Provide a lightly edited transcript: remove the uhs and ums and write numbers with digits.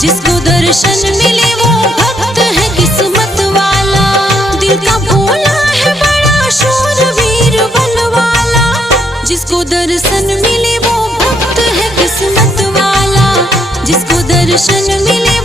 जिसको दर्शन मिले वो भक्त है किस्मत वाला। दिल का भोला है बड़ा शूरवीर बलवाला, जिसको दर्शन मिले वो भक्त है किस्मत वाला, जिसको दर्शन मिले